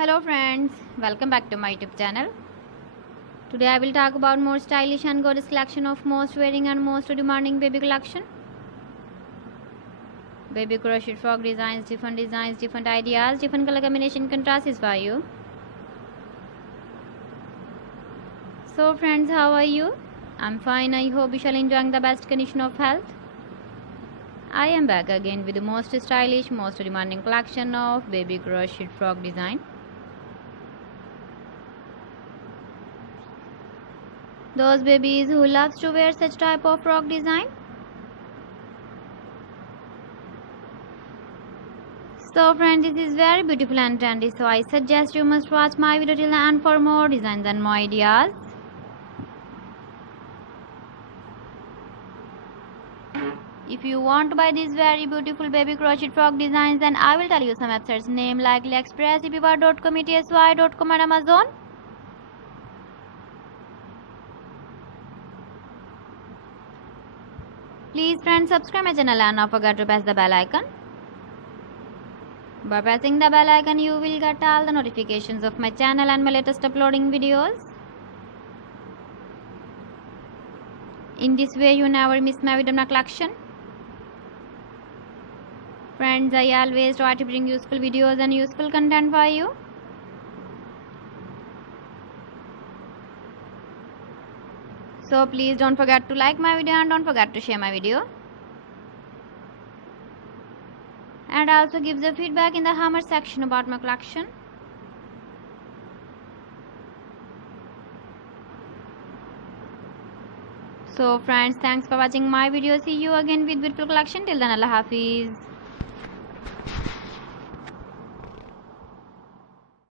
Hello friends, welcome back to my YouTube channel. Today I will talk about more stylish and gorgeous collection of most wearing and most demanding baby collection. Baby crochet frog designs, different ideas, different color combination contrasts for you. So friends, how are you? I'm fine. I hope you shall enjoying the best condition of health. I am back again with the most stylish, most demanding collection of baby crochet frog design. Those babies who loves to wear such type of frog design. So friends, this is very beautiful and trendy, so I suggest you must watch my video till the end for more designs and more ideas. If you want to buy these very beautiful baby crochet frog designs, then I will tell you some websites name like AliExpress, eBay.com, ETSY.com and Amazon. Please friends, subscribe my channel and not forget to press the bell icon. By pressing the bell icon, you will get all the notifications of my channel and my latest uploading videos. In this way, you never miss my video collection. Friends, I always try to bring useful videos and useful content for you. So please don't forget to like my video and don't forget to share my video. And also give the feedback in the comment section about my collection. So friends, thanks for watching my video. See you again with beautiful collection. Till then, Allah Hafiz.